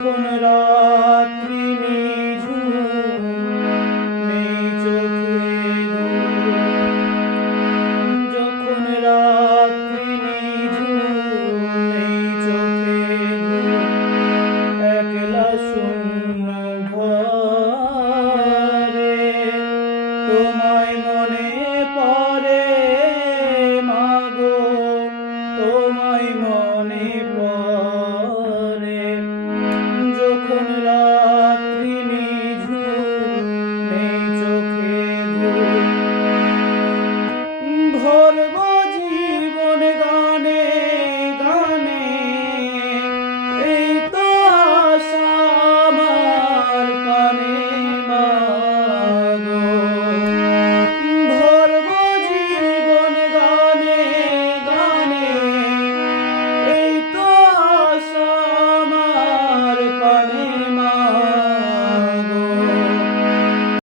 কোন রাত্রি নিঝুম নেই চোখে ঘুম, যখন রাত্রি নিঝুম নেই চোখে ঘুম, একলা শূন্য ঘরে তোমায় মনে পড়ে মাগো, তোমায় মনে পড়ে যখন রাত্রি নিঝুম নেই চোখে ঘুম। ভরব জীবন গানে গানে, এই তো আশা আমার প্রাণে মাগো। ভরব জীবন গানে গানে, এই তো আশা আমার প্রাণে